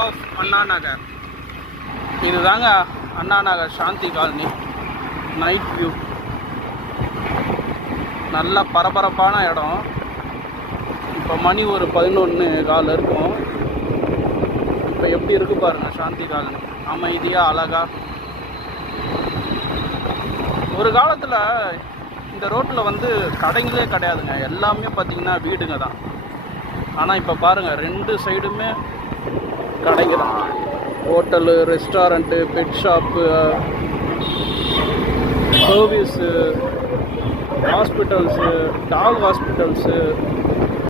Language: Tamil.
ஆஃப் அண்ணா நகர். இதுதாங்க அண்ணா நகர் சாந்தி காலனி. நைட் வியூ, நல்ல பரபரப்பான இடம். இப்போ மணி ஒரு 11:15 இருக்கும். இப்போ எப்படி இருக்கு பாருங்க சாந்தி காலனி, அமைதியாக அழகா. ஒரு காலத்தில் இந்த ரோட்டில் வந்து கடைங்களே கிடையாதுங்க, எல்லாமே பார்த்திங்கன்னா வீடுங்க தான். ஆனால் இப்போ பாருங்கள், 2 சைடுமே கடைங்க தான். Hotel, restaurant, pet shop, service, hospitals, dog hospitals,